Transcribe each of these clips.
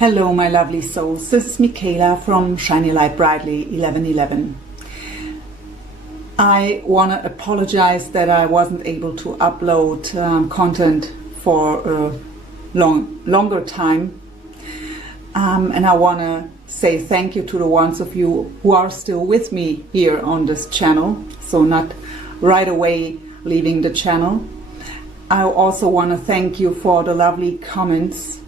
Hello my lovely souls, this is Michaela from Shiny Light Brightly 1111. I want to apologize that I wasn't able to upload content for a longer time, and I want to say thank you to the ones of you who are still with me here on this channel, so not right away leaving the channel. I also want to thank you for the lovely comments.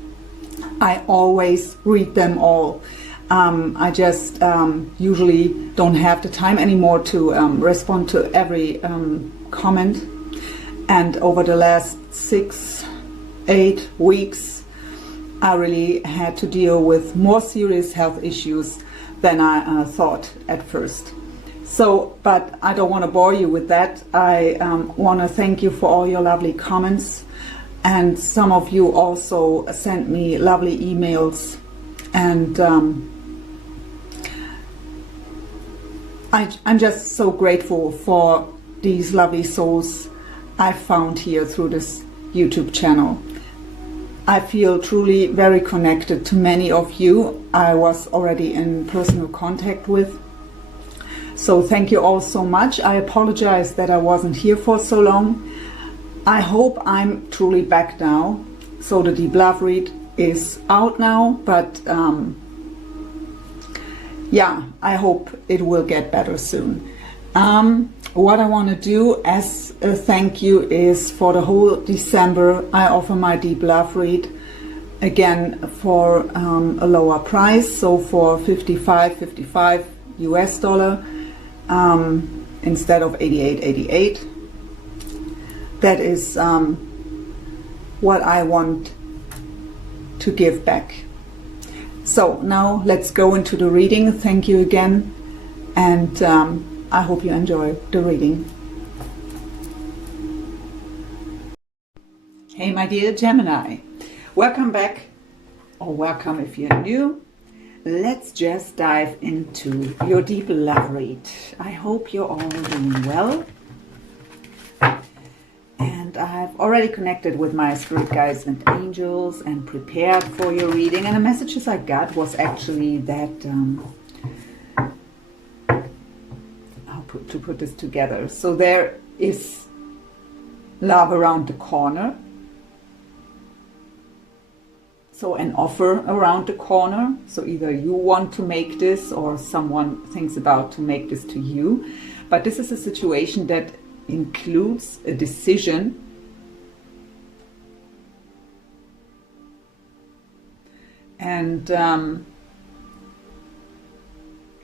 I always read them all. I just usually don't have the time anymore to respond to every comment. And over the last 6-8 weeks, I really had to deal with more serious health issues than I thought at first. So, but I don't want to bore you with that. I want to thank you for all your lovely comments. And some of you also sent me lovely emails, and I'm just so grateful for these lovely souls I found here through this YouTube channel. I feel truly very connected to many of you I was already in personal contact with. So thank you all so much. I apologize that I wasn't here for so long. I hope I'm truly back now. So the Deep Love read is out now, but yeah, I hope it will get better soon. What I want to do as a thank you is for the whole December I offer my Deep Love read again for a lower price, so for $55 US dollar instead of $88.88. That is what I want to give back. So now let's go into the reading. Thank you again, and I hope you enjoy the reading. Hey my dear Gemini, welcome back, or welcome if you're new. Let's just dive into your Deep Love read. I hope you're all doing well. And I've already connected with my spirit guides and angels and prepared for your reading. And the messages I got was actually that, to put this together. So there is love around the corner. So an offer around the corner. So either you want to make this or someone thinks about to make this to you. But this is a situation that includes a decision and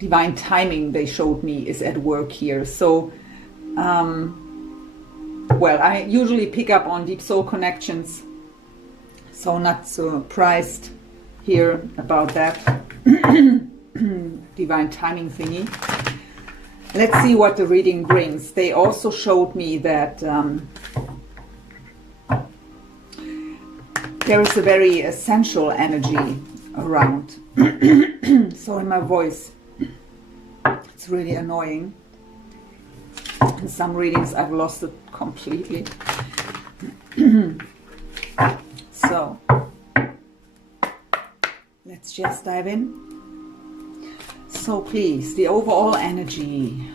divine timing, they showed me, is at work here. So well, I usually pick up on deep soul connections, so not surprised here about that divine timing thingy. Let's see what the reading brings. They also showed me that there is a very essential energy around. So in my voice, it's really annoying. In some readings, I've lost it completely. So let's just dive in. So please, the overall energy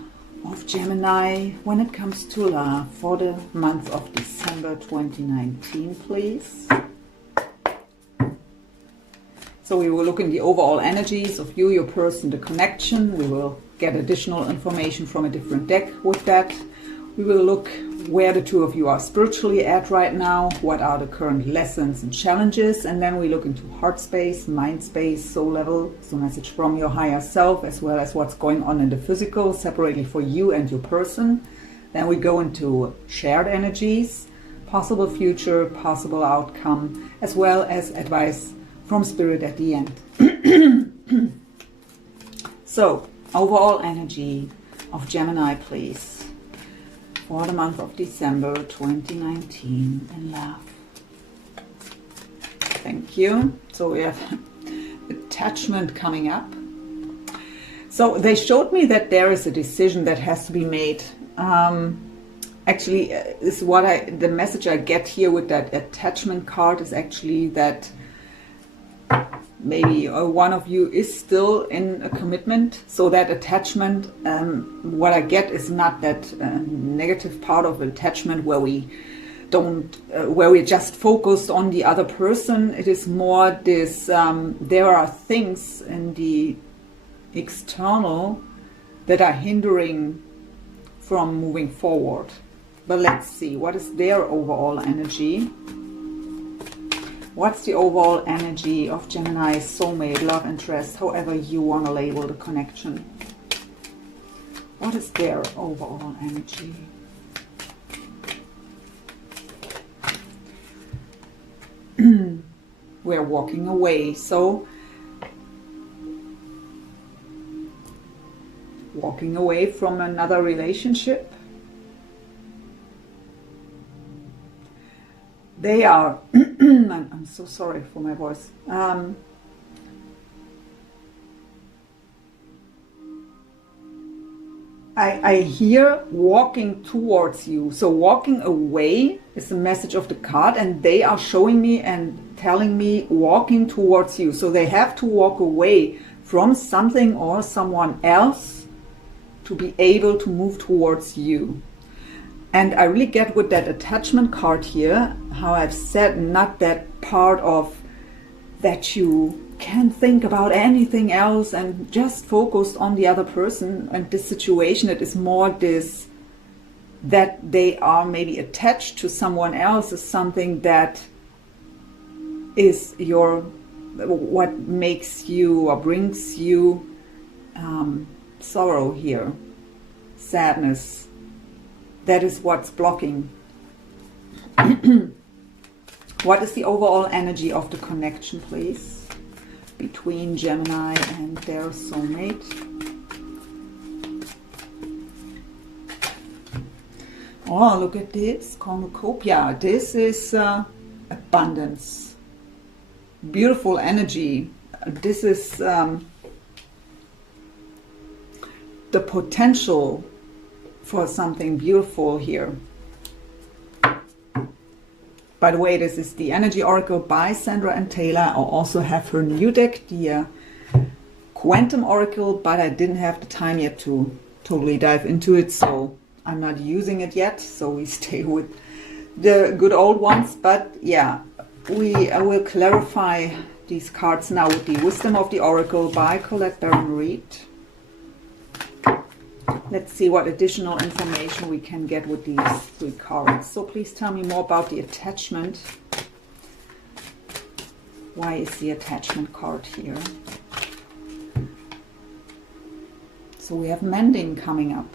of Gemini when it comes to love for the month of December 2019, please. So we will look in the overall energies of you, your person, the connection. We will get additional information from a different deck with that. We will look where the two of you are spiritually at right now, what are the current lessons and challenges, and then we look into heart space, mind space, soul level, so message from your higher self, as well as what's going on in the physical, separately for you and your person. Then we go into shared energies, possible future, possible outcome, as well as advice from spirit at the end. So, overall energy of Gemini, please, for the month of December 2019 in love. Thank you. So we have attachment coming up. So they showed me that there is a decision that has to be made. Actually, this is what the message I get here with that attachment card is actually that maybe one of you is still in a commitment. So that attachment, what I get is not that negative part of attachment where we don't, where we're just focused on the other person. It is more this, there are things in the external that are hindering from moving forward. But let's see, what is their overall energy? What's the overall energy of Gemini, soulmate, love interest, however you want to label the connection? What is their overall energy? We're walking away. So, walking away from another relationship. They are, I'm so sorry for my voice. I hear walking towards you. So walking away is the message of the card, and they are showing me and telling me walking towards you. So they have to walk away from something or someone else to be able to move towards you. And I really get with that attachment card here, how I've said, not that part of that you can't think about anything else and just focused on the other person and this situation. It is more this, that they are maybe attached to someone else is something that is your, what makes you or brings you sorrow here, sadness. That is what's blocking. What is the overall energy of the connection, please, between Gemini and their soulmate? Oh, look at this cornucopia. This is abundance, beautiful energy. This is the potential for something beautiful here. By the way, this is the Energy Oracle by Sandra and Taylor. I also have her new deck, the Quantum Oracle, but I didn't have the time yet to totally dive into it, so I'm not using it yet. So we stay with the good old ones. But yeah, I will clarify these cards now with the Wisdom of the Oracle by Colette Baron Reid. Let's see what additional information we can get with these three cards. So please tell me more about the attachment. Why is the attachment card here? So we have mending coming up.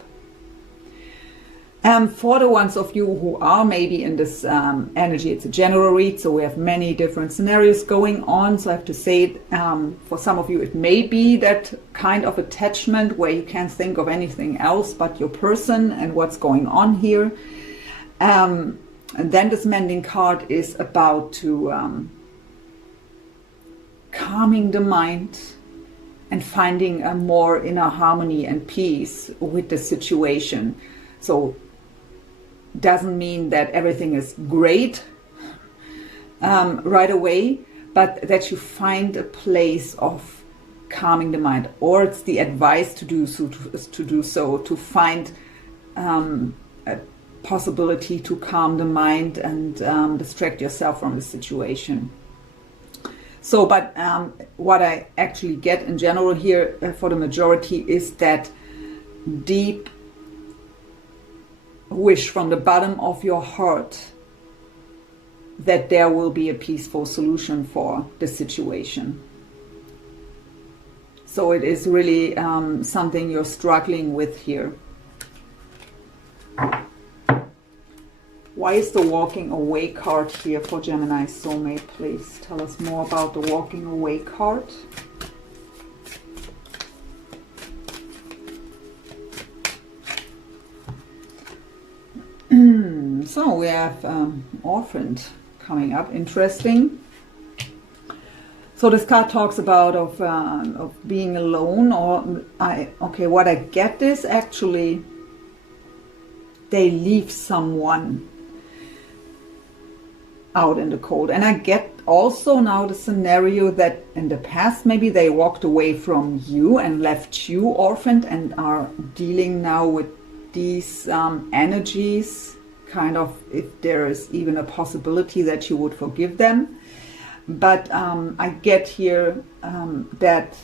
For the ones of you who are maybe in this energy, it's a general read, so we have many different scenarios going on. So I have to say, for some of you, it may be that kind of attachment where you can't think of anything else but your person and what's going on here. And then this mending card is about to calming the mind and finding a more inner harmony and peace with the situation. So doesn't mean that everything is great right away, but that you find a place of calming the mind, or it's the advice to do so, to find a possibility to calm the mind and distract yourself from the situation. So, but what I actually get in general here for the majority is that deep wish from the bottom of your heart that there will be a peaceful solution for the situation. So it is really something you're struggling with here. Why is the walking away card here for Gemini soulmate? Please tell us more about the walking away card. So we have orphaned coming up. Interesting. So this card talks about of being alone, or what I get is actually they leave someone out in the cold, and I get also now the scenario that in the past maybe they walked away from you and left you orphaned and are dealing now with these energies, kind of, if there is even a possibility that you would forgive them. But I get here that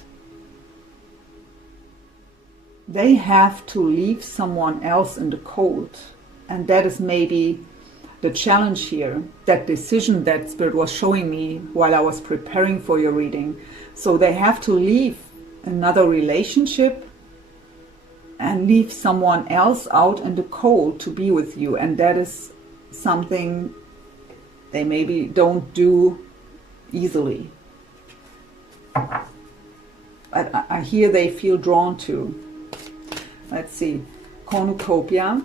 they have to leave someone else in the cold. And that is maybe the challenge here, that decision that Spirit was showing me while I was preparing for your reading. So they have to leave another relationship and leave someone else out in the cold to be with you. And that is something they maybe don't do easily. But I hear they feel drawn to. Let's see, cornucopia.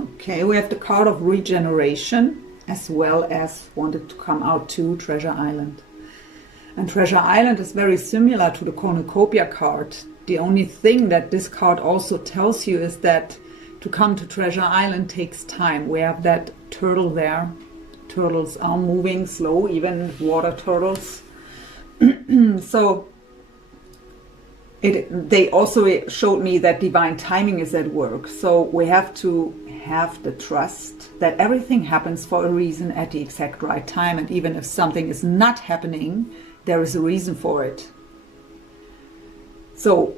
Okay, we have the card of regeneration, as well as wanted to come out to Treasure Island. And Treasure Island is very similar to the cornucopia card. The only thing that this card also tells you is that to come to Treasure Island takes time. We have that turtle there. Turtles are moving slow, even water turtles. So they also showed me that divine timing is at work. So we have to have the trust that everything happens for a reason at the exact right time. And even if something is not happening, there is a reason for it. So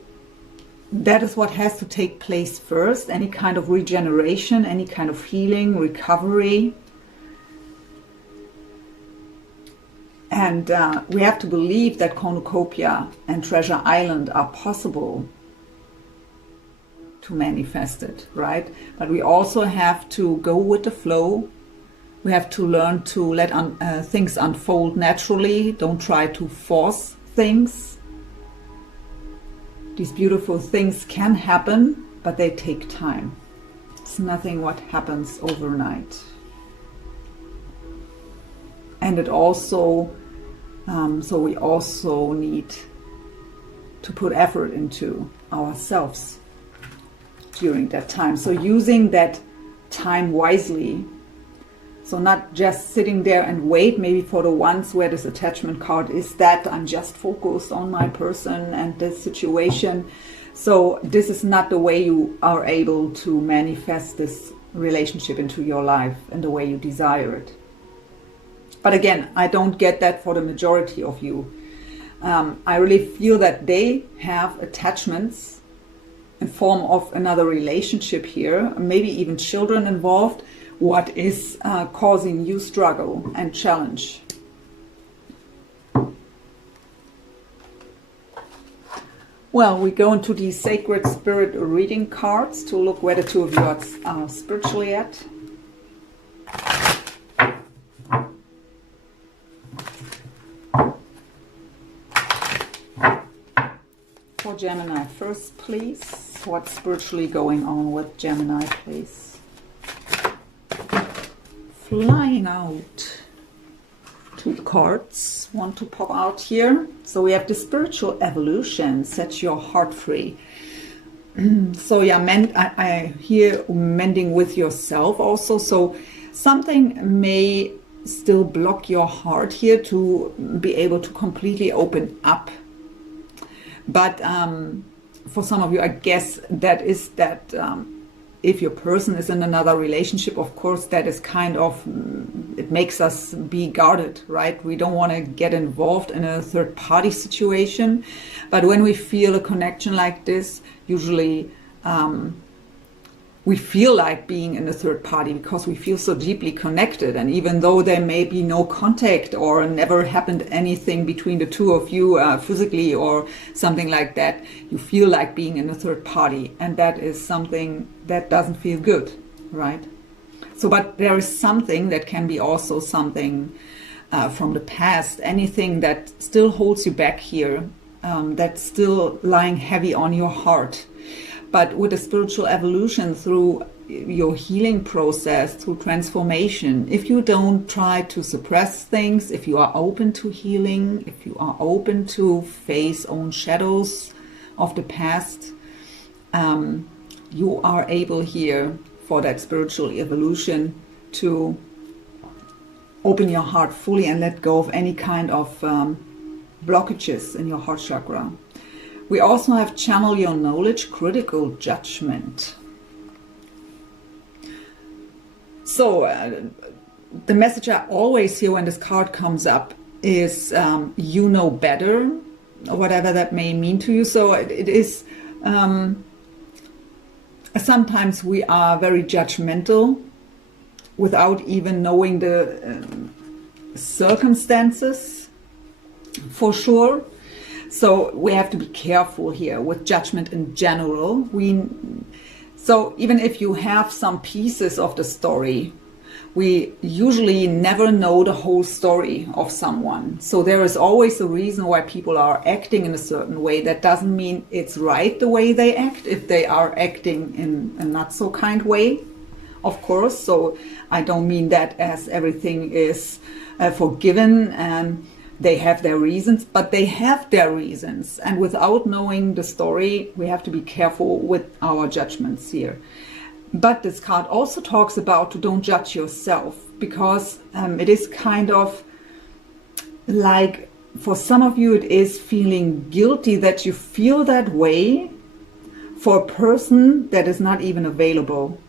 that is what has to take place first. Any kind of regeneration, any kind of healing, recovery. And we have to believe that cornucopia and Treasure Island are possible to manifest it, right? But we also have to go with the flow. We have to learn to let things unfold naturally. Don't try to force things. These beautiful things can happen, but they take time. It's nothing what happens overnight. And it also, so we also need to put effort into ourselves during that time. So using that time wisely. So not just sitting there and wait, maybe for the ones where this attachment card is that I'm just focused on my person and this situation. So this is not the way you are able to manifest this relationship into your life in the way you desire it. But again, I don't get that for the majority of you. I really feel that they have attachments in form of another relationship here, maybe even children involved, what is causing you struggle and challenge. Well, we go into the Sacred Spirit reading cards to look where the two of you are spiritually at. For Gemini first, please. What's spiritually going on with Gemini, please? Flying out. Two cards want to pop out here. So we have the spiritual evolution. Set your heart free. So yeah, I hear mending with yourself also. So something may still block your heart here to be able to completely open up. But for some of you, I guess that is that if your person is in another relationship, of course, that is kind of, it makes us be guarded, right? We don't want to get involved in a third party situation. But when we feel a connection like this, usually we feel like being in a third party because we feel so deeply connected. And even though there may be no contact or never happened anything between the two of you physically or something like that, you feel like being in a third party. And that is something that doesn't feel good, right? So, but there is something that can be also something from the past, anything that still holds you back here, that's still lying heavy on your heart. But with a spiritual evolution, through your healing process, through transformation, if you don't try to suppress things, if you are open to healing, if you are open to face own shadows of the past, you are able here for that spiritual evolution to open your heart fully and let go of any kind of blockages in your heart chakra. We also have channel your knowledge, critical judgment. So the message I always hear when this card comes up is you know better, whatever that may mean to you. So it is sometimes we are very judgmental without even knowing the circumstances for sure. So we have to be careful here with judgment in general. So even if you have some pieces of the story, we usually never know the whole story of someone. So there is always a reason why people are acting in a certain way. That doesn't mean it's right the way they act, if they are acting in a not so kind way, of course. So I don't mean that as everything is forgiven and they have their reasons, but they have their reasons. And without knowing the story, we have to be careful with our judgments here. But this card also talks about to don't judge yourself, because it is kind of like, for some of you, it is feeling guilty that you feel that way for a person that is not even available.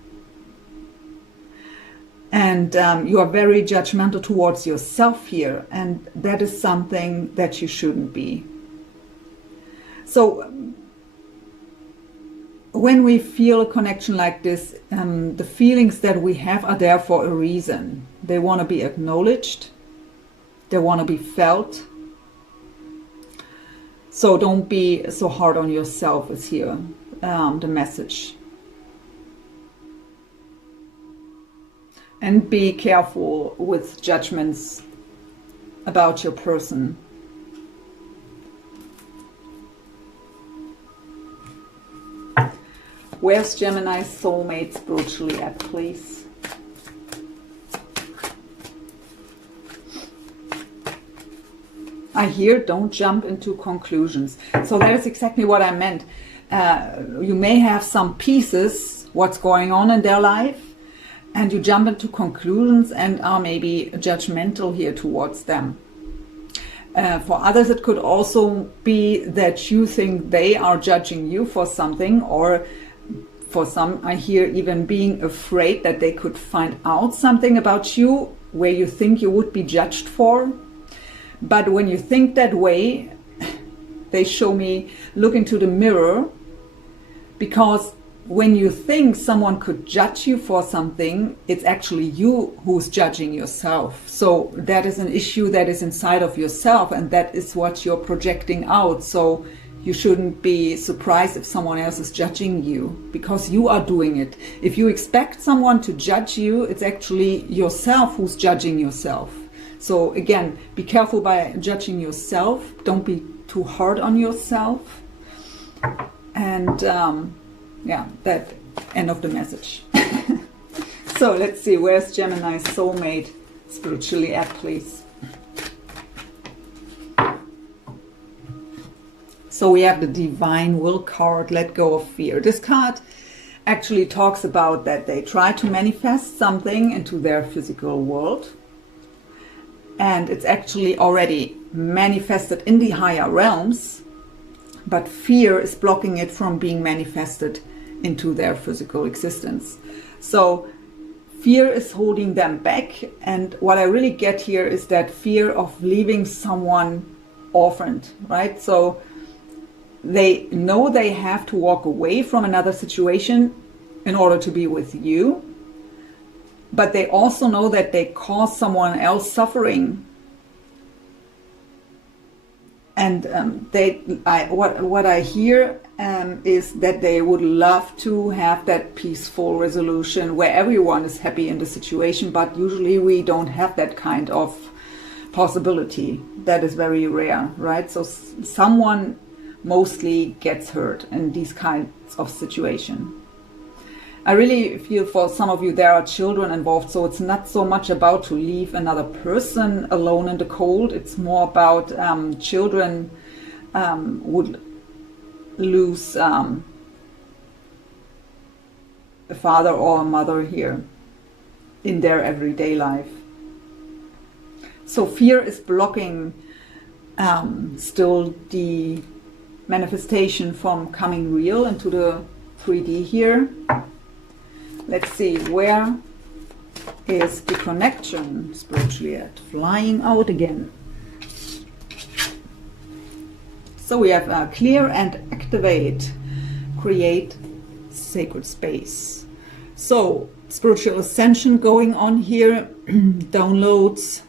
And you are very judgmental towards yourself here, and that is something that you shouldn't be. So when we feel a connection like this, the feelings that we have are there for a reason. They want to be acknowledged. They want to be felt. So don't be so hard on yourself is here the message. And be careful with judgments about your person. Where's Gemini's soulmate spiritually at, please? I hear don't jump into conclusions. So that is exactly what I meant. You may have some pieces, what's going on in their life, and you jump into conclusions and are maybe judgmental here towards them. For others, it could also be that you think they are judging you for something, or for some, I hear even being afraid that they could find out something about you where you think you would be judged for. But when you think that way, they show me look into the mirror, because when you think someone could judge you for something, it's actually you who's judging yourself. So that is an issue that is inside of yourself, and that is what you're projecting out. So you shouldn't be surprised if someone else is judging you, because you are doing it. If you expect someone to judge you, it's actually yourself who's judging yourself. So again, be careful by judging yourself. Don't be too hard on yourself. And yeah, that end of the message. So let's see, where's Gemini's soulmate spiritually at, please? So we have the divine will card, let go of fear. This card actually talks about that they try to manifest something into their physical world, and it's actually already manifested in the higher realms, but fear is blocking it from being manifested into their physical existence. So fear is holding them back, and what I really get here is that fear of leaving someone orphaned, right? So they know they have to walk away from another situation in order to be with you, but they also know that they cause someone else suffering. And what I hear is that they would love to have that peaceful resolution where everyone is happy in the situation, but usually we don't have that kind of possibility. That is very rare, right? So someone mostly gets hurt in these kinds of situations. I really feel for some of you there are children involved, so it's not so much about to leave another person alone in the cold. It's more about children would lose a father or a mother here in their everyday life. So fear is blocking still the manifestation from coming real into the 3D here. Let's see, where is the connection spiritually at? Flying out again. So we have clear and activate, create sacred space. So spiritual ascension going on here, downloads,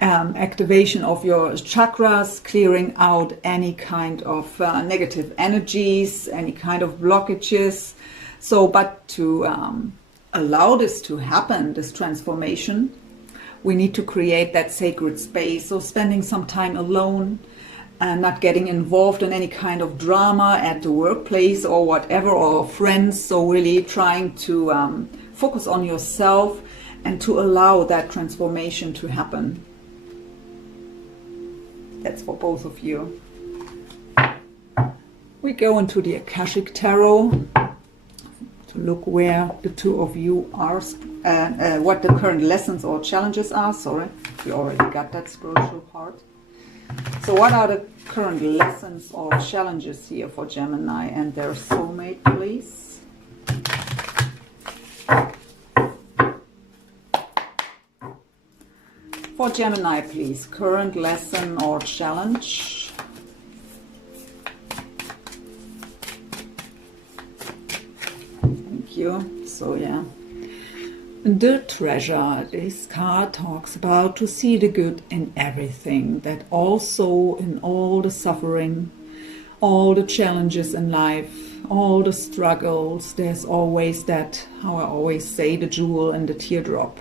activation of your chakras, clearing out any kind of negative energies, any kind of blockages. So, but to allow this to happen, this transformation, we need to create that sacred space. So spending some time alone and not getting involved in any kind of drama at the workplace or whatever, or friends. So really trying to focus on yourself and to allow that transformation to happen. That's for both of you. We go into the Akashic Tarot to look where the two of you are, what the current lessons or challenges are. Sorry, we already got that spiritual part. So what are the current lessons or challenges here for Gemini and their soulmate, please? For Gemini, please, current lesson or challenge. Thank you. So yeah. The treasure, this card talks about to see the good in everything, that also in all the suffering, all the challenges in life, all the struggles, there's always that, how I always say, the jewel and the teardrop.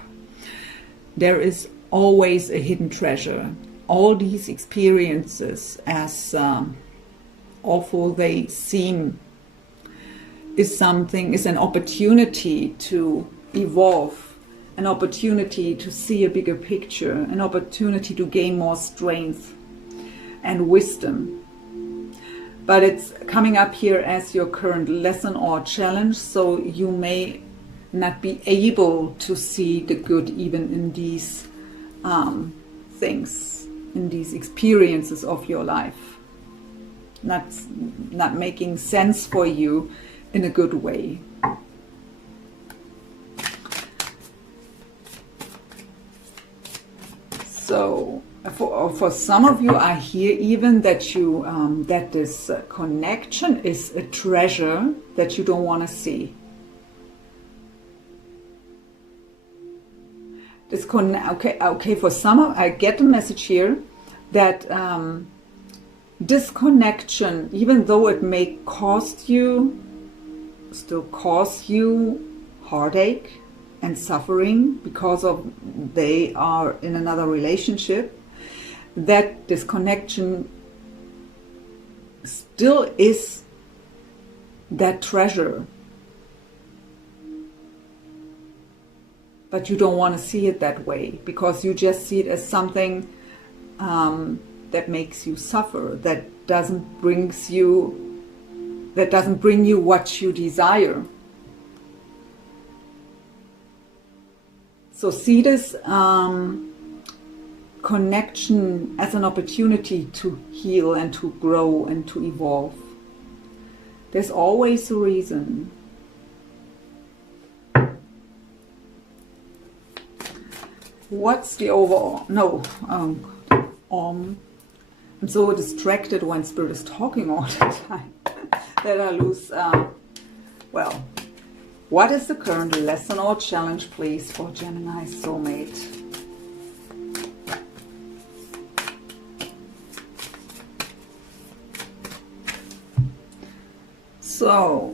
There is always a hidden treasure. All these experiences, as awful they seem, is an opportunity to evolve, an opportunity to see a bigger picture, an opportunity to gain more strength and wisdom. But it's coming up here as your current lesson or challenge, so you may not be able to see the good even in these things, in these experiences of your life. Not making sense for you in a good way. So for some of you, I hear even that you that this connection is a treasure that you don't want to see. This okay. For some, I get the message here that this connection, even though it may still cause you heartache and suffering because of they are in another relationship, that this connection still is that treasure. But you don't want to see it that way, because you just see it as something that makes you suffer, that doesn't bring you what you desire. So see this connection as an opportunity to heal and to grow and to evolve. There's always a reason. What's the overall? No, I'm so distracted when Spirit is talking all the time that I lose. Well, what is the current lesson or challenge, please, for Gemini soulmate? So,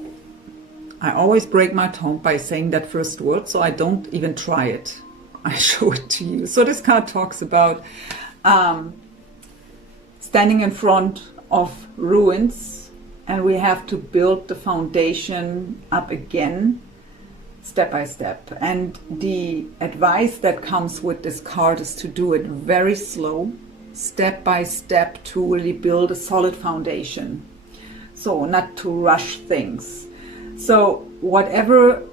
I always break my tongue by saying that first word, so I don't even try it. I show it to you. So this card talks about standing in front of ruins, and we have to build the foundation up again, step by step. And the advice that comes with this card is to do it very slow, step by step, to really build a solid foundation. So not to rush things. So whatever,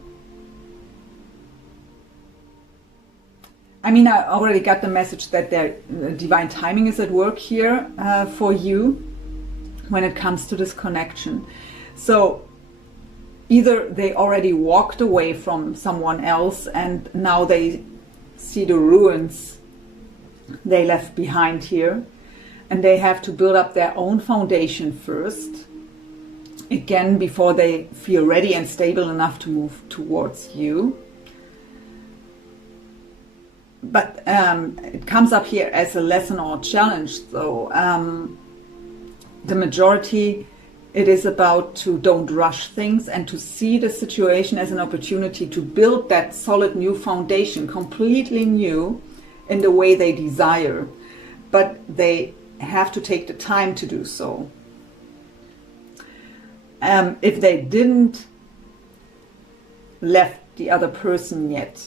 I mean, I already got the message that their divine timing is at work here for you when it comes to this connection. So either they already walked away from someone else and now they see the ruins they left behind here, and they have to build up their own foundation first, again, before they feel ready and stable enough to move towards you. But it comes up here as a lesson or challenge. So the majority, it is about to don't rush things and to see the situation as an opportunity to build that solid new foundation, completely new in the way they desire. But they have to take the time to do so. If they didn't left the other person yet,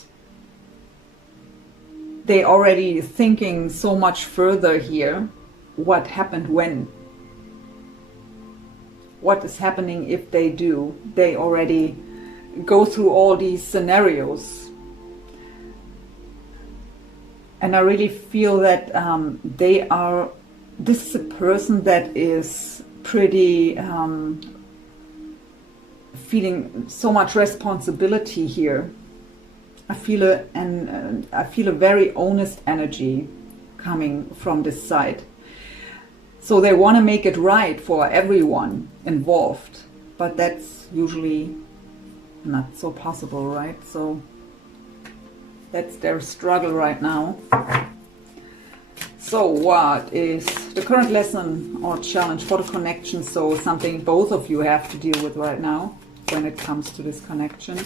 they already thinking so much further here. What happened when? What is happening if they do? They already go through all these scenarios. And I really feel that this is a person that is pretty feeling so much responsibility here. I feel a very honest energy coming from this side. So they want to make it right for everyone involved, but that's usually not so possible, right? So that's their struggle right now. So what is the current lesson or challenge for the connection? So something both of you have to deal with right now when it comes to this connection.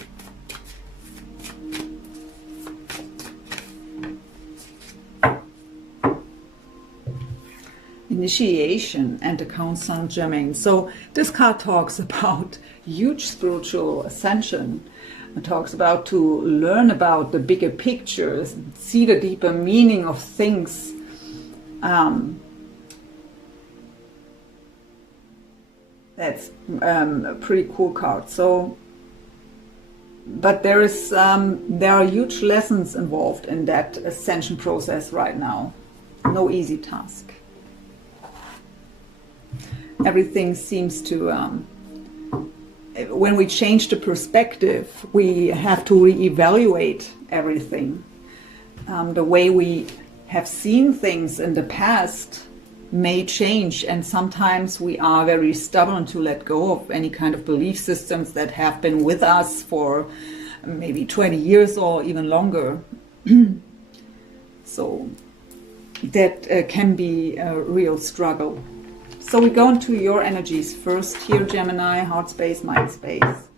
Initiation and account Saint-Germain. So this card talks about huge spiritual ascension. It talks about to learn about the bigger pictures, see the deeper meaning of things. That's a pretty cool card. So, but there are huge lessons involved in that ascension process right now. No easy task. Everything seems to, when we change the perspective, we have to reevaluate everything. The way we have seen things in the past may change, and sometimes we are very stubborn to let go of any kind of belief systems that have been with us for maybe 20 years or even longer. So that can be a real struggle. So we go into your energies first here, Gemini, heart space, mind space,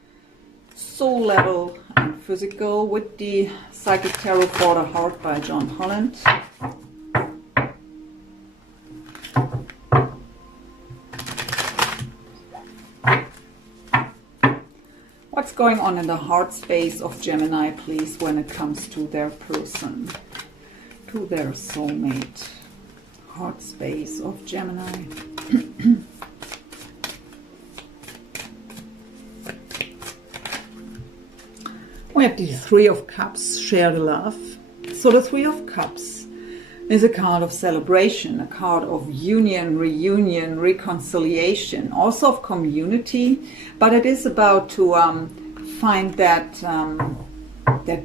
soul level and physical, with the Psychic Tarot for the Heart by John Holland. What's going on in the heart space of Gemini, please, when it comes to their person, to their soulmate? Heart space of Gemini. We have the Three of Cups, share the love. So the Three of Cups is a card of celebration, a card of union, reunion, reconciliation, also of community, but it is about to find that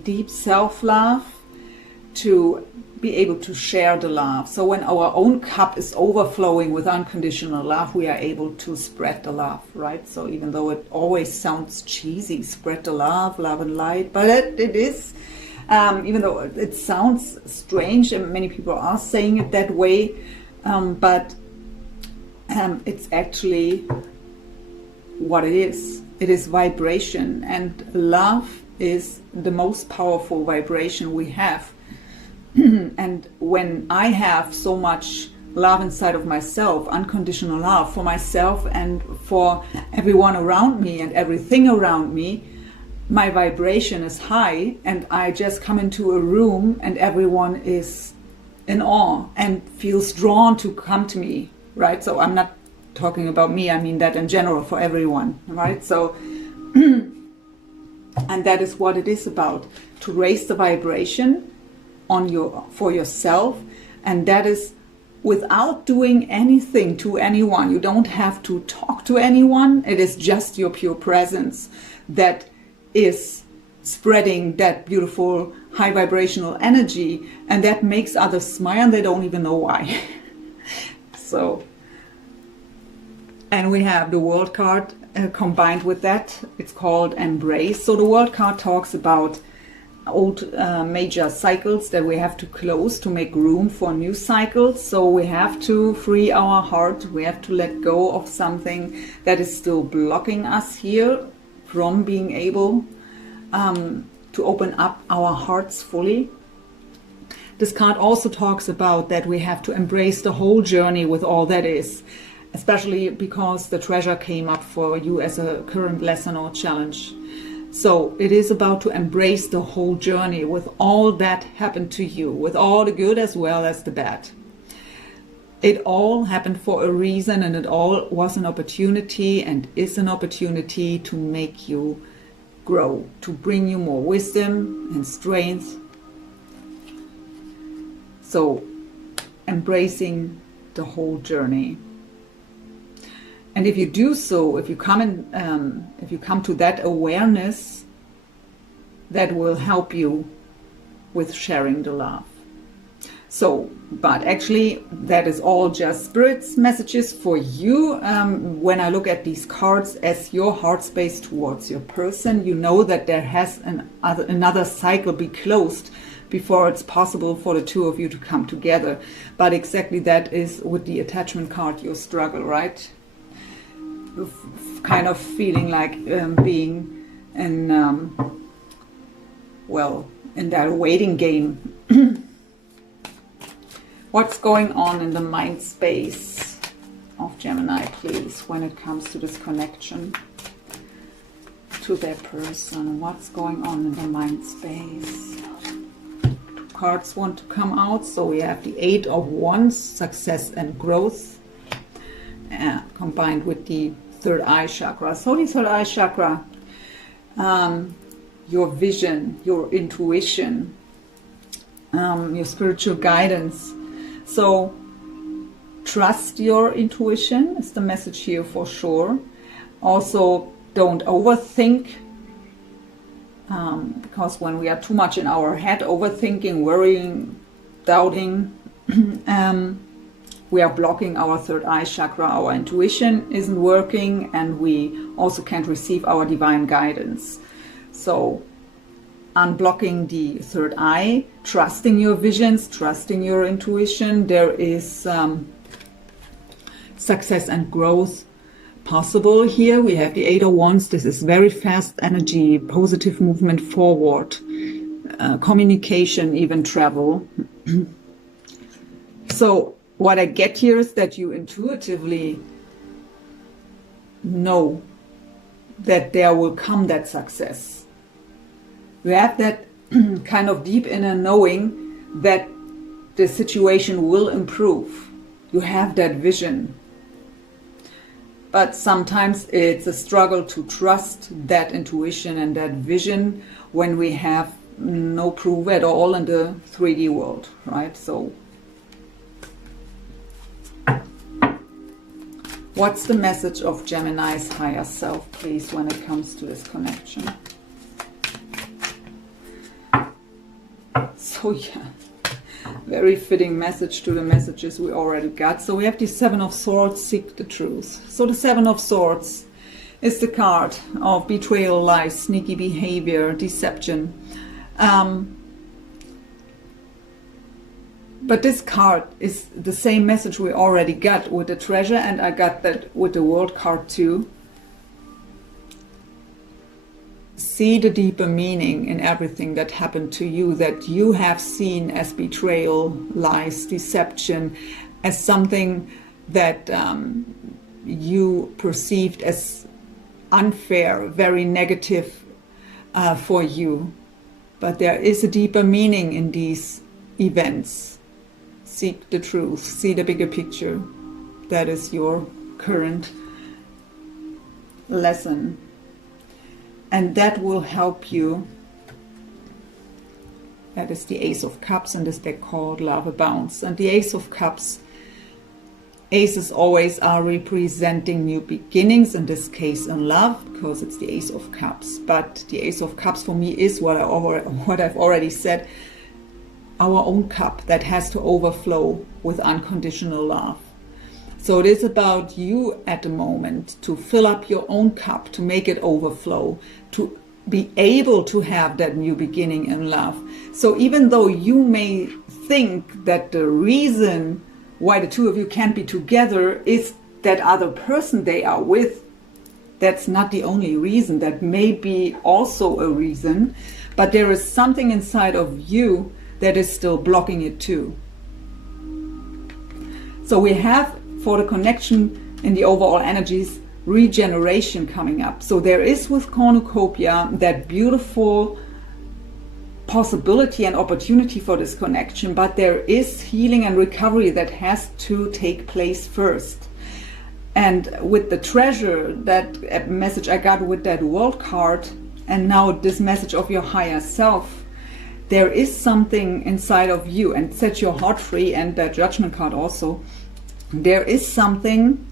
deep self-love, to be able to share the love. So when our own cup is overflowing with unconditional love, we are able to spread the love, right? So even though it always sounds cheesy, spread the love, love and light, but it is, even though it sounds strange and many people are saying it that way, but it's actually what it is. It is vibration, and love is the most powerful vibration we have. And when I have so much love inside of myself, unconditional love for myself and for everyone around me and everything around me, my vibration is high, and I just come into a room and everyone is in awe and feels drawn to come to me, right? So I'm not talking about me, I mean that in general for everyone, right? So And that is what it is about, to raise the vibration for yourself. And that is without doing anything to anyone. You don't have to talk to anyone. It is just your pure presence that is spreading that beautiful high vibrational energy, and that makes others smile and they don't even know why. So, and we have the world card combined with that. It's called Embrace. So the world card talks about old major cycles that we have to close to make room for new cycles. So we have to free our heart. We have to let go of something that is still blocking us here from being able to open up our hearts fully. This card also talks about that we have to embrace the whole journey with all that is, especially because the treasure came up for you as a current lesson or challenge. So it is about to embrace the whole journey with all that happened to you, with all the good as well as the bad. It all happened for a reason, and it all was an opportunity and is an opportunity to make you grow, to bring you more wisdom and strength. So embracing the whole journey. And if you do so, if you come to that awareness, that will help you with sharing the love. So, but actually, that is all just Spirit's messages for you. When I look at these cards as your heart space towards your person, you know that there has another cycle be closed before it's possible for the two of you to come together. But exactly that is with the attachment card your struggle, right? Kind of feeling like being in, in that waiting game. What's going on in the mind space of Gemini, please, when it comes to this connection to their person? What's going on in the mind space? Two cards want to come out. So we have the Eight of Wands, success and growth, combined with the third eye chakra. So the third eye chakra, your vision, your intuition, your spiritual guidance. So trust your intuition is the message here for sure. Also, don't overthink, because when we are too much in our head, overthinking, worrying, doubting, we are blocking our third eye chakra. Our intuition isn't working, and we also can't receive our divine guidance. So unblocking the third eye, trusting your visions, trusting your intuition. There is success and growth possible here. We have the Eight of Wands. This is very fast energy, positive movement forward, communication, even travel. So what I get here is that you intuitively know that there will come that success. You have that kind of deep inner knowing that the situation will improve. You have that vision. But sometimes it's a struggle to trust that intuition and that vision when we have no proof at all in the 3D world, right? So what's the message of Gemini's higher self, please, when it comes to this connection? So yeah, very fitting message to the messages we already got. So we have the Seven of Swords, seek the truth. So the Seven of Swords is the card of betrayal, lies, sneaky behavior, deception. But this card is the same message we already got with the treasure, and I got that with the world card too. See the deeper meaning in everything that happened to you, that you have seen as betrayal, lies, deception, as something that you perceived as unfair, very negative for you. But there is a deeper meaning in these events. Seek the truth, see the bigger picture. That is your current lesson. And that will help you. That is the Ace of Cups in this deck called Love Abounds. And the Ace of Cups, aces always are representing new beginnings, in this case in love, because it's the Ace of Cups. But the Ace of Cups for me is what I've already said, our own cup that has to overflow with unconditional love. So it is about you at the moment to fill up your own cup, to make it overflow, to be able to have that new beginning in love. So even though you may think that the reason why the two of you can't be together is that other person they are with, that's not the only reason. That may be also a reason, but there is something inside of you that is still blocking it too. So we have, for the connection in the overall energies, regeneration coming up. So there is with cornucopia that beautiful possibility and opportunity for this connection, but there is healing and recovery that has to take place first. And with the treasure, that message I got with that world card, and now this message of your higher self, there is something inside of you, and set your heart free, and that judgment card also, there is something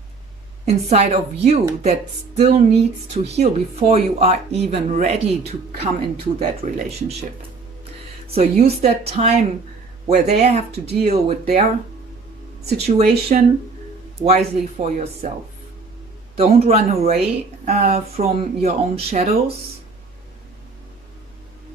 inside of you that still needs to heal before you are even ready to come into that relationship. So use that time where they have to deal with their situation wisely for yourself. Don't run away from your own shadows.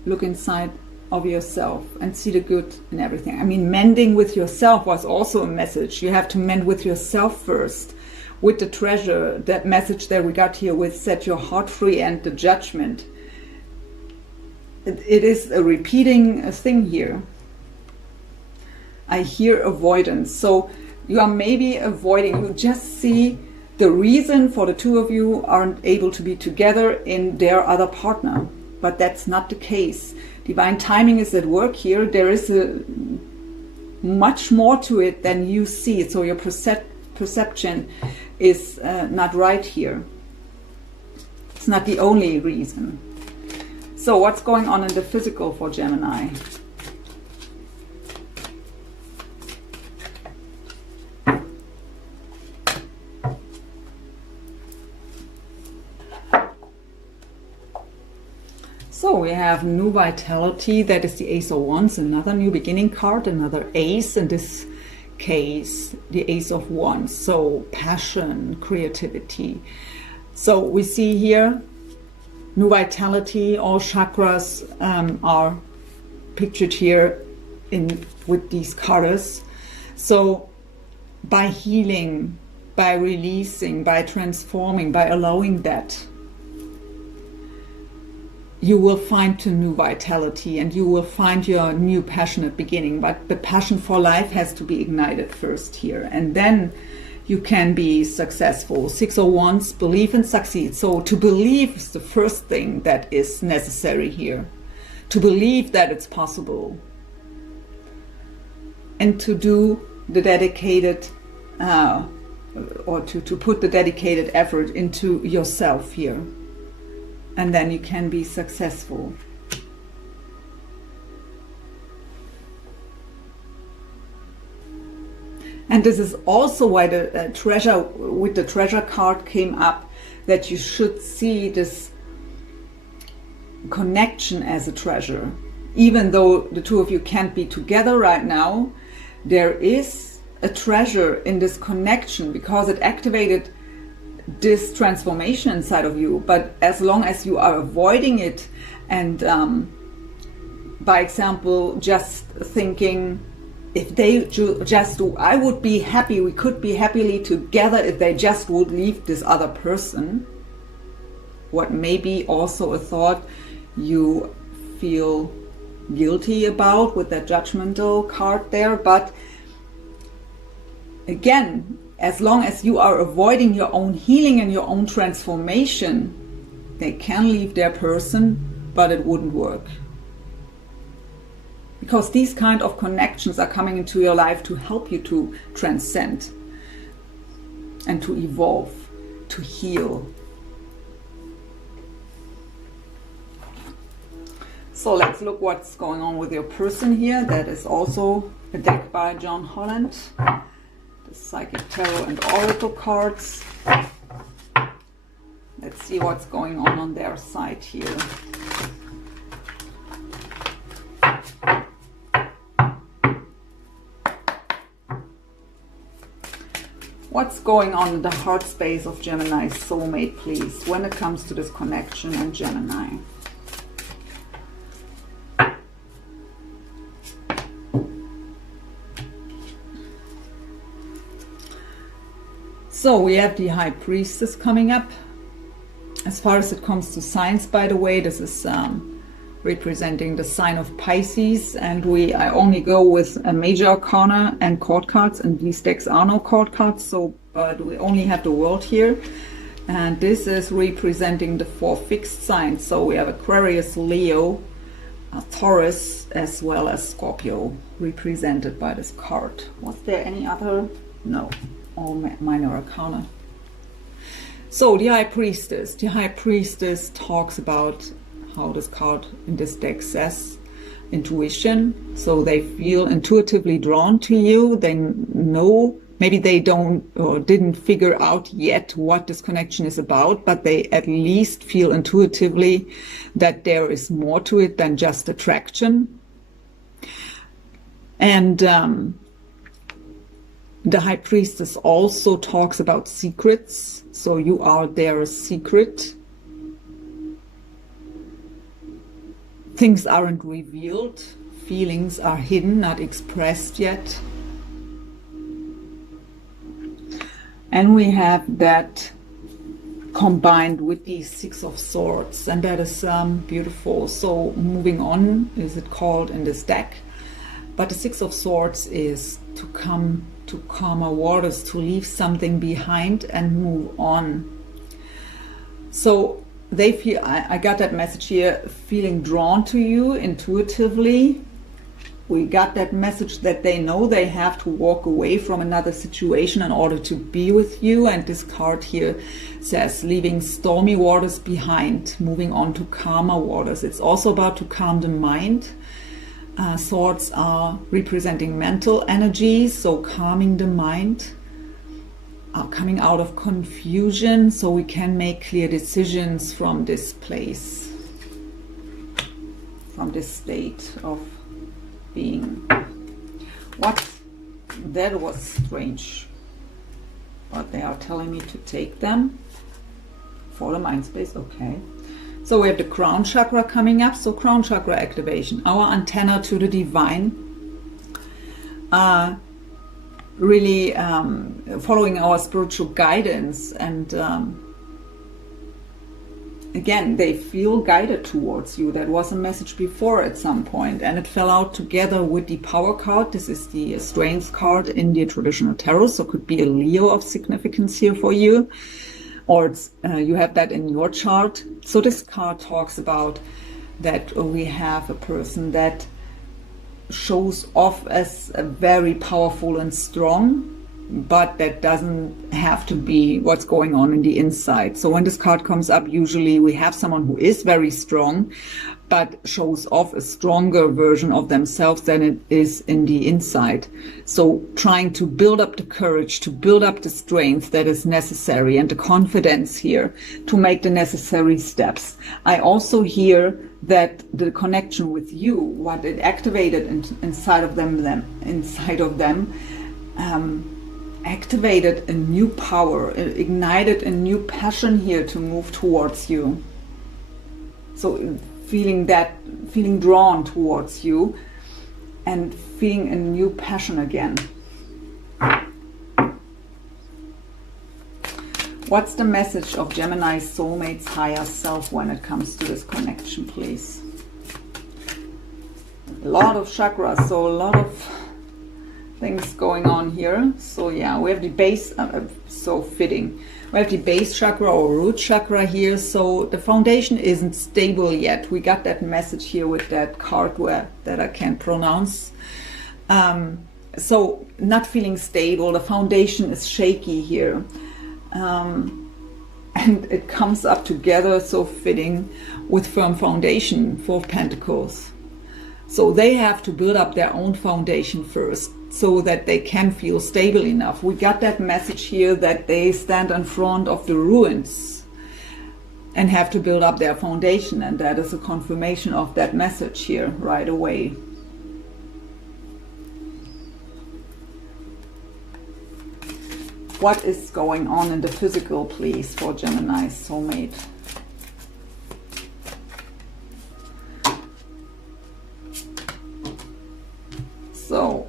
Look inside of yourself and see the good in everything. I mean, mending with yourself was also a message. You have to mend with yourself first. With the treasure, that message that we got here with set your heart free and the judgment. It is a repeating thing here. I hear avoidance. So you are maybe avoiding, you just see the reason for the two of you aren't able to be together in their other partner. But that's not the case. Divine timing is at work here. There is much more to it than you see. So your perception is not right here. It's not the only reason. So what's going on in the physical for Gemini? So we have new vitality, that is the Ace of Wands, another new beginning card, another ace, in this case the Ace of Wands. So passion, creativity. So we see here new vitality, all chakras are pictured here with these colors. So by healing, by releasing, by transforming, by allowing that, you will find a new vitality and you will find your new passionate beginning. But the passion for life has to be ignited first here, and then you can be successful. 6 of Wands, believe and succeed. So to believe is the first thing that is necessary here. To believe that it's possible. And to do the dedicated, or to put the dedicated effort into yourself here. And then you can be successful. And this is also why the treasure, with the treasure card came up, that you should see this connection as a treasure. Even though the two of you can't be together right now, there is a treasure in this connection because it activated this transformation inside of you. But as long as you are avoiding it and by example just thinking, if they just do, I would be happy, we could be happily together if they just would leave this other person. What may be also a thought you feel guilty about with that judgmental card there. But again, as long as you are avoiding your own healing and your own transformation, they can leave their person, but it wouldn't work. Because these kind of connections are coming into your life to help you to transcend and to evolve, to heal. So let's look what's going on with your person here. That is also a deck by John Holland. The Psychic Tarot and Oracle cards. Let's see what's going on their side here. What's going on in the heart space of Gemini's soulmate, please, when it comes to this connection and Gemini? So we have the High Priestess coming up. As far as it comes to signs, by the way, this is representing the sign of Pisces, and I only go with a major arcana and court cards, and these decks are no court cards, so but we only have the world here. And this is representing the 4 fixed signs. So we have Aquarius, Leo, Taurus, as well as Scorpio represented by this card. Was there any other? No, all minor arcana. So the High Priestess. The High Priestess talks about how this card in this deck says intuition. So they feel intuitively drawn to you. They know, maybe they don't or didn't figure out yet what this connection is about, but they at least feel intuitively that there is more to it than just attraction. And the High Priestess also talks about secrets. So you are their secret. Things aren't revealed. Feelings are hidden, not expressed yet. And we have that combined with the 6 of Swords, and that is beautiful. So moving on, is it called in this deck? But the 6 of Swords is to come to calmer waters, to leave something behind and move on. So they feel, I got that message here, feeling drawn to you intuitively. We got that message that they know they have to walk away from another situation in order to be with you. And this card here says leaving stormy waters behind, moving on to calmer waters. It's also about to calm the mind. Swords are representing mental energy, so calming the mind, coming out of confusion, so we can make clear decisions from this place, from this state of being. What? That was strange, but they are telling me to take them for the mind space. Okay. So we have the crown chakra coming up. So crown chakra activation, our antenna to the divine, really following our spiritual guidance. And again, they feel guided towards you. That was a message before at some point, and it fell out together with the power card. This is the strength card in the traditional tarot, so it could be a Leo of significance here for you, or it's, you have that in your chart. So this card talks about that we have a person that shows off as very powerful and strong, but that doesn't have to be what's going on in the inside. So when this card comes up, usually we have someone who is very strong, but shows off a stronger version of themselves than it is in the inside. So trying to build up the courage, to build up the strength that is necessary, and the confidence here to make the necessary steps. I also hear that the connection with you, what it activated inside of them, activated a new power, ignited a new passion here to move towards you. So feeling drawn towards you and feeling a new passion again. What's the message of Gemini's soulmate's higher self when it comes to this connection, please? A lot of chakras, so a lot of things going on here. So yeah, we have the base, so fitting. We have the base chakra or root chakra here. So the foundation isn't stable yet. We got that message here with that card that I can't pronounce. So not feeling stable. The foundation is shaky here. And it comes up together, so fitting with firm foundation, 4 of Pentacles. So they have to build up their own foundation first so that they can feel stable enough. We got that message here that they stand in front of the ruins and have to build up their foundation, and that is a confirmation of that message here right away. What is going on in the physical, please, for Gemini's soulmate? So,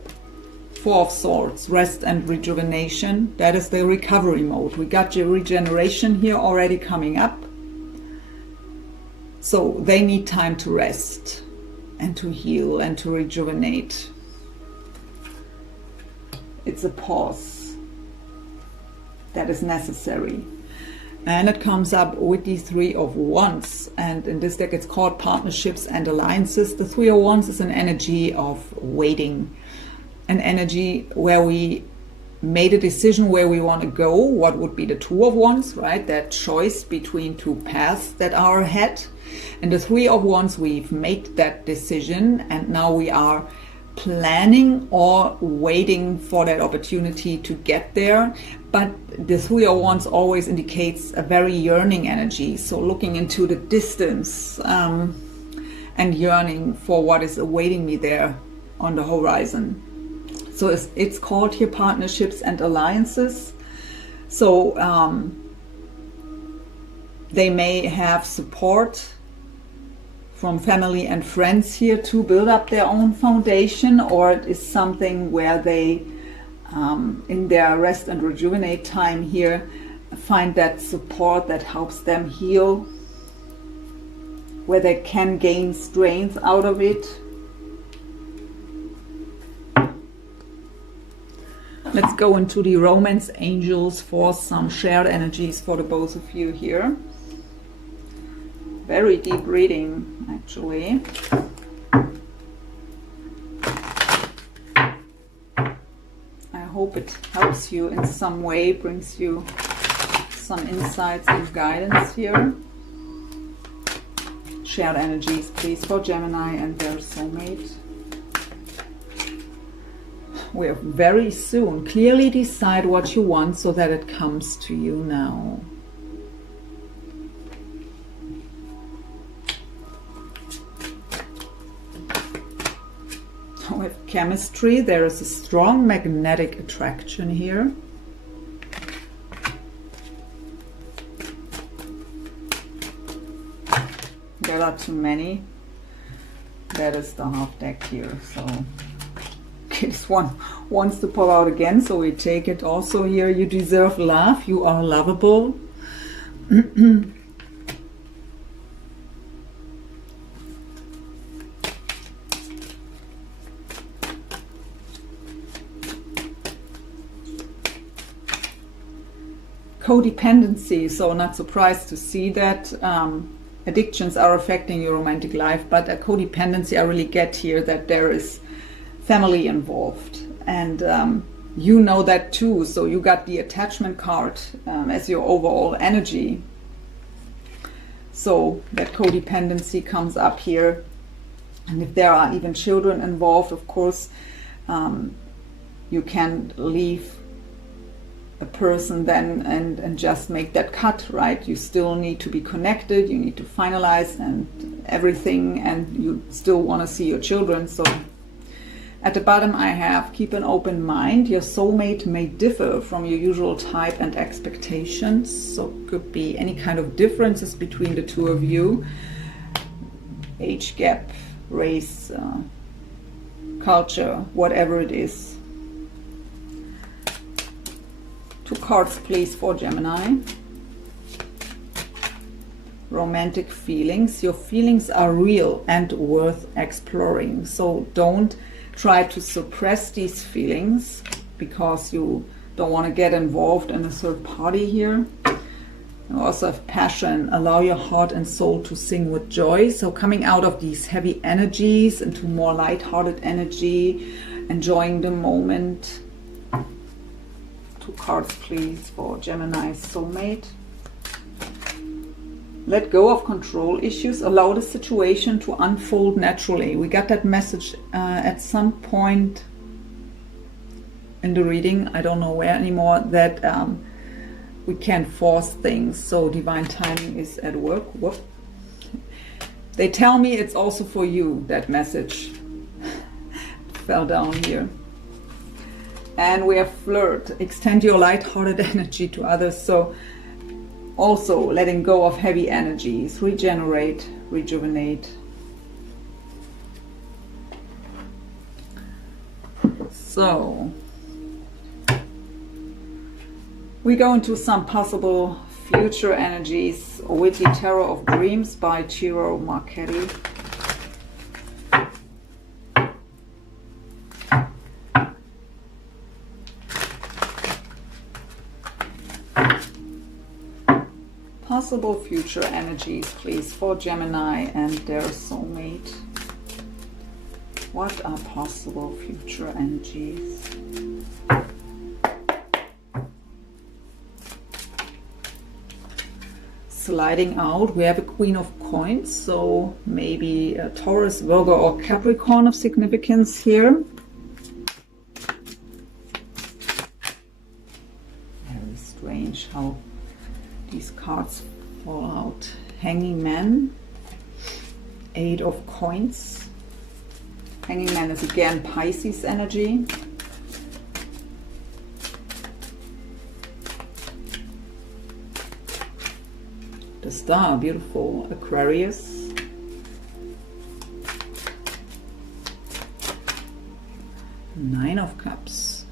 4 of Swords, rest and rejuvenation. That is the recovery mode. We got your regeneration here already coming up. So they need time to rest and to heal and to rejuvenate. It's a pause that is necessary. And it comes up with the 3 of Wands. And in this deck it's called partnerships and alliances. The 3 of Wands is an energy of waiting. An energy where we made a decision where we want to go. What would be the 2 of Wands, right? That choice between 2 paths that are ahead. And the 3 of Wands, we've made that decision and now we are planning or waiting for that opportunity to get there. But the 3 of Wands always indicates a very yearning energy. So looking into the distance and yearning for what is awaiting me there on the horizon. So it's called here partnerships and alliances. So they may have support from family and friends here to build up their own foundation, or it is something where they, in their rest and rejuvenate time here, find that support that helps them heal, where they can gain strength out of it. Let's go into the romance angels for some shared energies for the both of you here. Very deep reading, actually. I hope it helps you in some way, brings you some insights and guidance here. Shared energies, please, for Gemini and their soulmate. We're very soon. Clearly decide what you want so that it comes to you now. With chemistry, there is a strong magnetic attraction here. There are too many. That is the half deck here, so this one wants to pop out again, so we take it also here. You deserve love, you are lovable. Codependency, so not surprised to see that addictions are affecting your romantic life, but a codependency, I really get here that there is family involved, and you know that too. So you got the attachment card as your overall energy. So that codependency comes up here, and if there are even children involved, of course, you can leave a person then and just make that cut, right? You still need to be connected, you need to finalize and everything, and you still want to see your children. So at the bottom I have, keep an open mind. Your soulmate may differ from your usual type and expectations. So could be any kind of differences between the two of you. Age gap, race, culture, whatever it is. 2 cards, please, for Gemini. Romantic feelings. Your feelings are real and worth exploring. So don't try to suppress these feelings because you don't want to get involved in a third party here. You also have passion. Allow your heart and soul to sing with joy. So coming out of these heavy energies into more light-hearted energy, enjoying the moment. 2 cards, please, for Gemini's soulmate. Let go of control issues. Allow the situation to unfold naturally. We got that message at some point in the reading, I don't know where anymore, that we can't force things. So divine timing is at work. Whoop. They tell me it's also for you, that message. Fell down here. And we have flirt. Extend your light-hearted energy to others. So also letting go of heavy energies. Regenerate, rejuvenate. So we go into some possible future energies with the Tarot of Dreams by Ciro Marchetti. Possible future energies, please, for Gemini and their soulmate. What are possible future energies? Sliding out, we have a Queen of Coins, so maybe a Taurus, Virgo, or Capricorn of significance here. Very strange how these cards fall out. Hanging Man, Eight of Coins. Hanging Man is again Pisces energy. The Star, beautiful. Aquarius. Nine of Cups.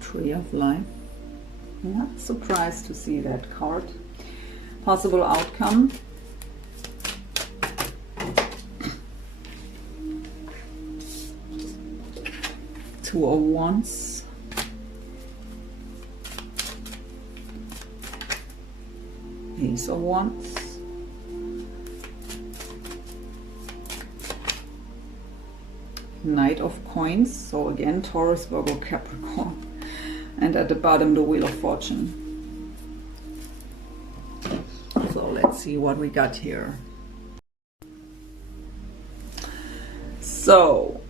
Tree of Life. Not surprised to see that card. Possible outcome. Two of Wands. Ace of Wands. Knight of Coins. So again, Taurus, Virgo, Capricorn. And at the bottom, the Wheel of Fortune. So let's see what we got here. So,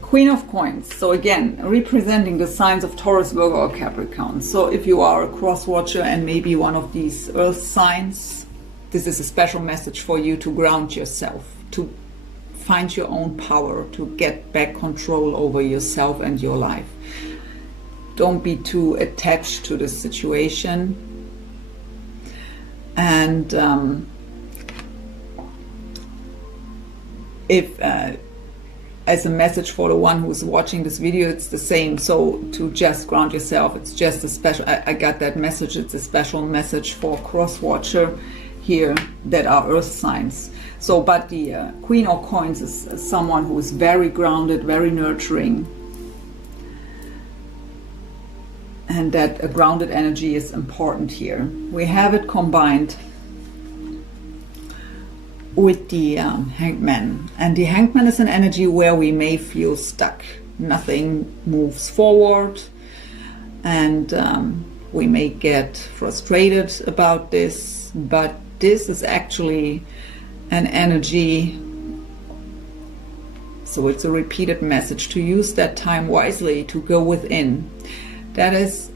Queen of Coins. So again, representing the signs of Taurus, Virgo, or Capricorn. So if you are a cross watcher and maybe one of these earth signs, this is a special message for you to ground yourself, to find your own power, to get back control over yourself and your life. Don't be too attached to the situation. And if as a message for the one who's watching this video, it's the same. So to just ground yourself, it's just a special, I got that message, it's a special message for cross watcher here that are earth signs. So, but the Queen of Coins is someone who is very grounded, very nurturing. And that a grounded energy is important here. We have it combined with the Hanged Man. And the Hanged Man is an energy where we may feel stuck. Nothing moves forward. And we may get frustrated about this. But this is actually an energy, so it's a repeated message, to use that time wisely, to go within. That is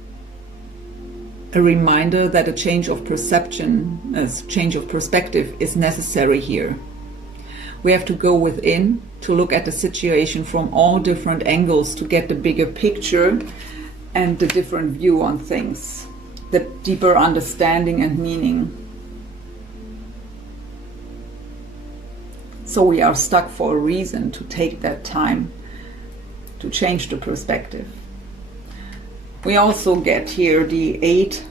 a reminder that a change of perception, a change of perspective is necessary here. We have to go within to look at the situation from all different angles to get the bigger picture and the different view on things, the deeper understanding and meaning. So we are stuck for a reason, to take that time to change the perspective. We also get here the eight,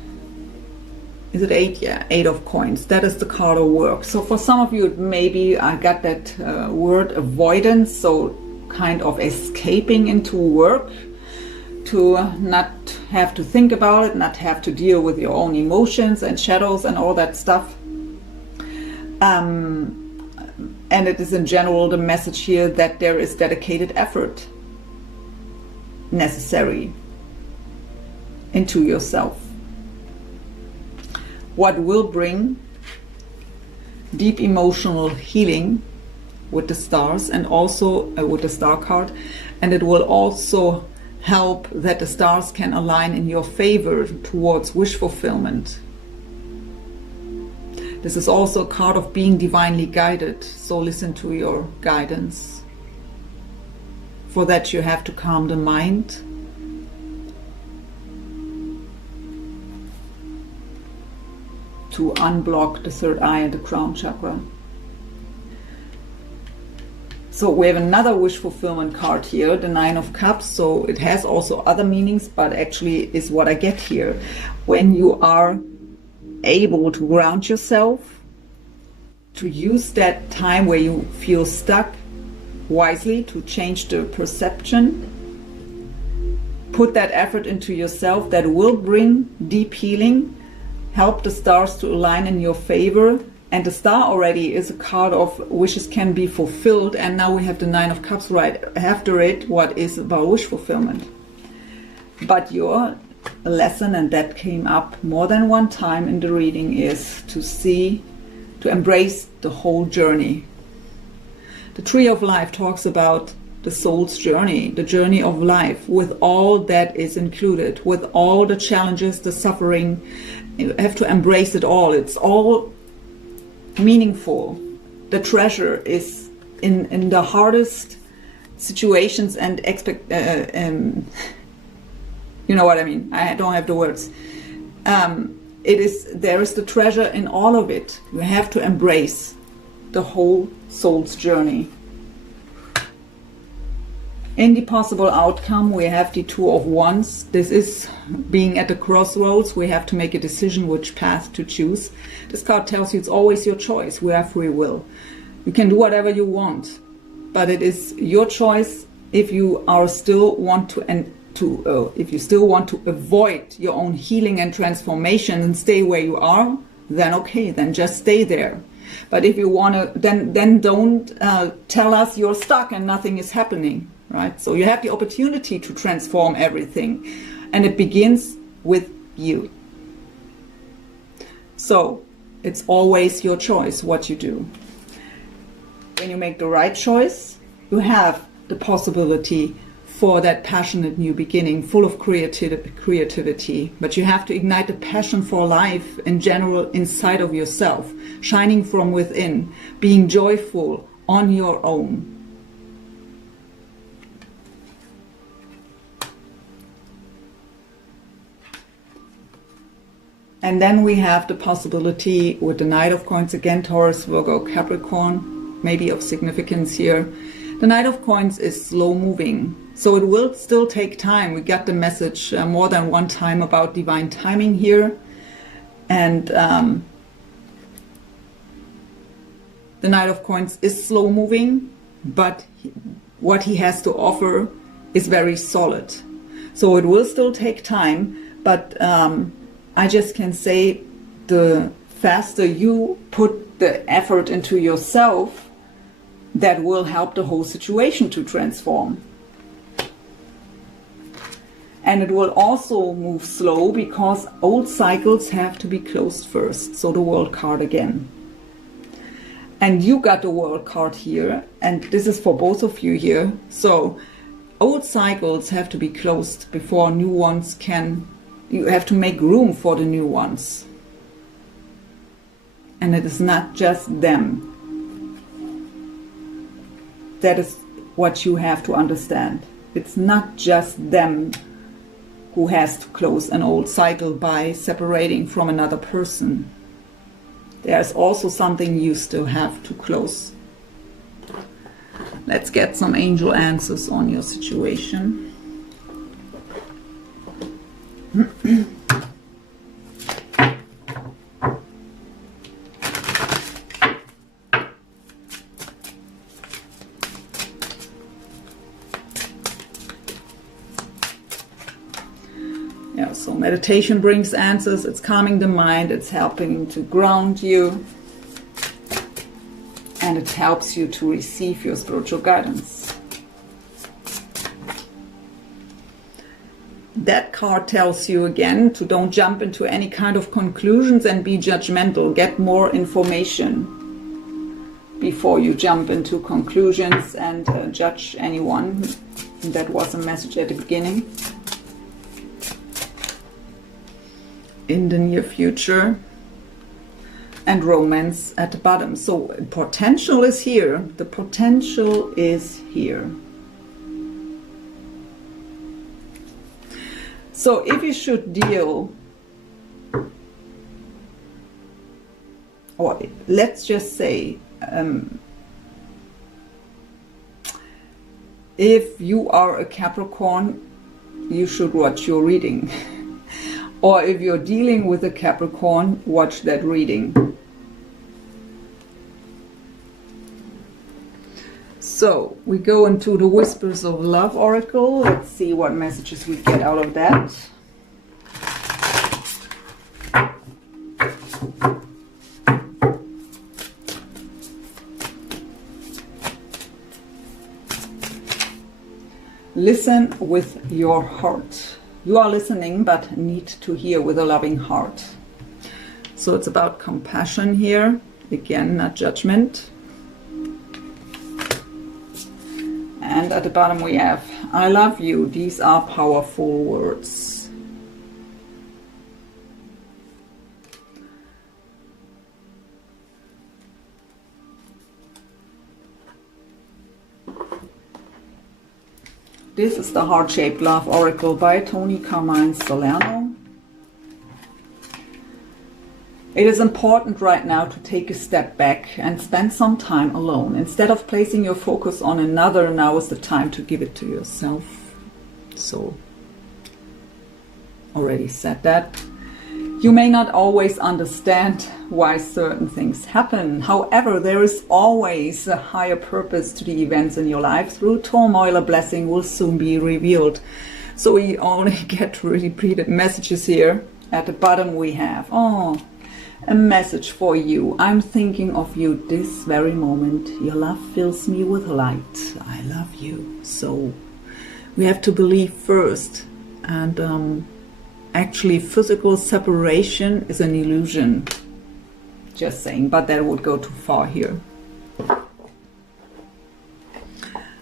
is it eight? Yeah, Eight of Coins. That is the card of work. So for some of you, maybe I got that word avoidance, so kind of escaping into work, to not have to think about it, not have to deal with your own emotions and shadows and all that stuff. and it is in general the message here that there is dedicated effort necessary into yourself. What will bring deep emotional healing with the stars, and also with the star card, and it will also help that the stars can align in your favor towards wish fulfillment. This is also a card of being divinely guided, so listen to your guidance. For that you have to calm the mind, to unblock the third eye and the crown chakra. So we have another wish fulfillment card here, the Nine of Cups. So it has also other meanings, but actually is what I get here. When you are able to ground yourself, to use that time where you feel stuck wisely, to change the perception, put that effort into yourself, that will bring deep healing, help the stars to align in your favor. And the star already is a card of wishes can be fulfilled, and now we have the Nine of Cups right after it, what is about wish fulfillment. But your lesson, and that came up more than one time in the reading, is to embrace the whole journey. The Tree of Life talks about the soul's journey, the journey of life, with all that is included, with all the challenges, the suffering. You have to embrace it all. It's all meaningful. The treasure is in the hardest situations and you know what I mean. I don't have the words. There is the treasure in all of it. You have to embrace the whole soul's journey. In the possible outcome, we have the Two of Wands. This is being at the crossroads. We have to make a decision which path to choose. This card tells you it's always your choice. We have free will. You can do whatever you want, but it is your choice. If you are still want if you still want to avoid your own healing and transformation and stay where you are, then okay, then just stay there. But if you want to, then don't tell us you're stuck and nothing is happening. Right? So you have the opportunity to transform everything, and it begins with you. So it's always your choice what you do. When you make the right choice, you have the possibility for that passionate new beginning, full of creativity. But you have to ignite the passion for life in general inside of yourself, shining from within, being joyful on your own. And then we have the possibility with the Knight of Coins, again, Taurus, Virgo, Capricorn, maybe of significance here. The Knight of Coins is slow moving, so it will still take time. We got the message more than one time about divine timing here. And the Knight of Coins is slow moving, but what he has to offer is very solid. So it will still take time, but I just can say the faster you put the effort into yourself, that will help the whole situation to transform. And it will also move slow because old cycles have to be closed first. So the World card again. And you got the World card here, and this is for both of you here. So old cycles have to be closed before new ones can. You have to make room for the new ones. And it is not just them. That is what you have to understand. It's not just them who has to close an old cycle by separating from another person. There's also something you still have to close. Let's get some angel answers on your situation. Yeah, so meditation brings answers. It's calming the mind. It's helping to ground you. And and it helps you to receive your spiritual guidance. That card tells you again to don't jump into any kind of conclusions and be judgmental. Get more information before you jump into conclusions and judge anyone. That was a message at the beginning. In the near future. And romance at the bottom. So potential is here. The potential is here. So if you should deal, or let's just say, if you are a Capricorn, you should watch your reading. Or if you're dealing with a Capricorn, watch that reading. So we go into the Whispers of Love Oracle. Let's see what messages we get out of that. Listen with your heart. You are listening, but need to hear with a loving heart. So it's about compassion here. Again, not judgment. And at the bottom we have, I love you. These are powerful words. This is the Heart-Shaped Love Oracle by Tony Carmine Salerno. It is important right now to take a step back and spend some time alone. Instead of placing your focus on another, now is the time to give it to yourself. So, already said that. You may not always understand why certain things happen. However, there is always a higher purpose to the events in your life. Through turmoil, a blessing will soon be revealed. So we only get repeated messages here. At the bottom we have, a message for you. I'm thinking of you this very moment. Your love fills me with light. I love you. So we have to believe first. And actually physical separation is an illusion. Just saying, but that would go too far here.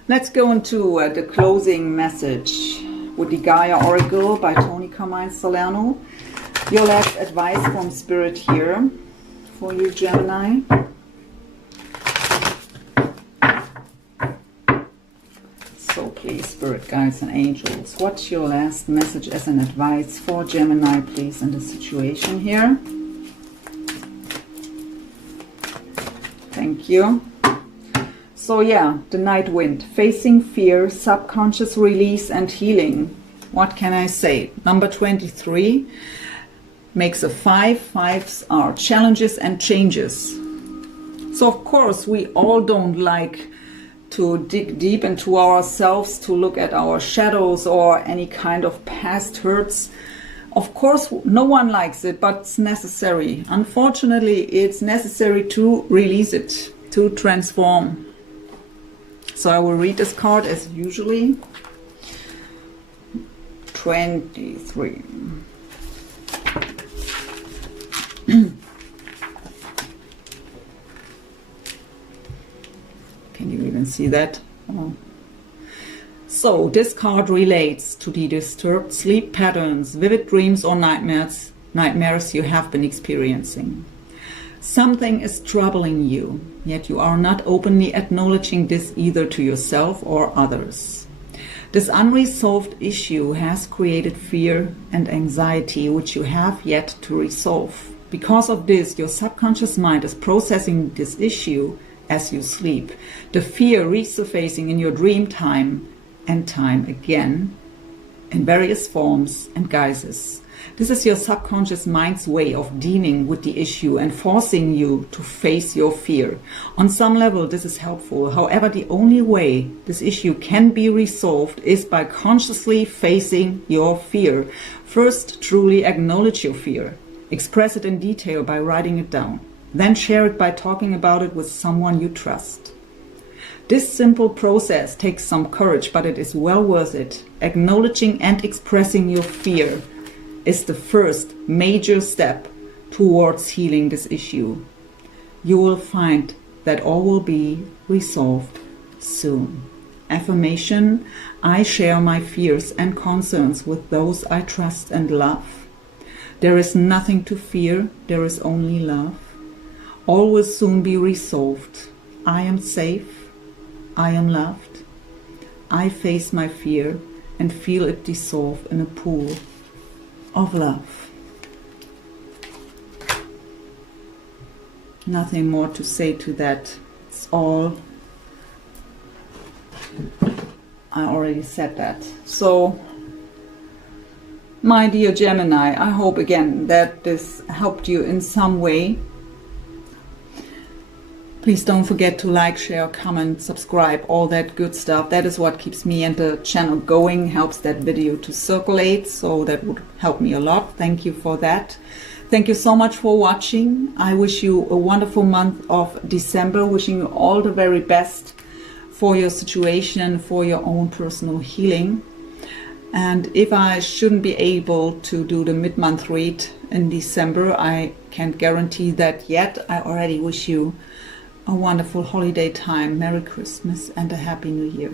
Let's go into the closing message with the Gaia Oracle by Tony Carmine Salerno. Your last advice from Spirit here for you, Gemini. So please, Spirit, guides and angels, what's your last message as an advice for Gemini, please, in the situation here? Thank you. So yeah, the Night Wind, facing fear, subconscious release and healing. What can I say? Number 23 makes a 5. 5s are challenges and changes. So of course we all don't like to dig deep into ourselves, to look at our shadows or any kind of past hurts. Of course no one likes it, but it's necessary. Unfortunately, it's necessary to release it, to transform. So I will read this card as usually. 23. Can you even see that? Oh. So this card relates to the disturbed sleep patterns, vivid dreams or nightmares you have been experiencing. Something is troubling you, yet you are not openly acknowledging this either to yourself or others. This unresolved issue has created fear and anxiety which you have yet to resolve. Because of this, your subconscious mind is processing this issue as you sleep. The fear resurfacing in your dream time and time again in various forms and guises. This is your subconscious mind's way of dealing with the issue and forcing you to face your fear. On some level, this is helpful. However, the only way this issue can be resolved is by consciously facing your fear. First, truly acknowledge your fear. Express it in detail by writing it down. Then share it by talking about it with someone you trust. This simple process takes some courage, but it is well worth it. Acknowledging and expressing your fear is the first major step towards healing this issue. You will find that all will be resolved soon. Affirmation: I share my fears and concerns with those I trust and love. There is nothing to fear, there is only love. All will soon be resolved. I am safe, I am loved. I face my fear and feel it dissolve in a pool of love. Nothing more to say to that. It's all, I already said that. So, my dear Gemini, I hope again that this helped you in some way. Please don't forget to like, share, comment, subscribe, all that good stuff. That is what keeps me and the channel going, helps that video to circulate, so that would help me a lot. Thank you for that. Thank you so much for watching. I wish you a wonderful month of December, wishing you all the very best for your situation, for your own personal healing. And if I shouldn't be able to do the mid-month read in December, I can't guarantee that yet. I already wish you a wonderful holiday time, Merry Christmas and a Happy New Year.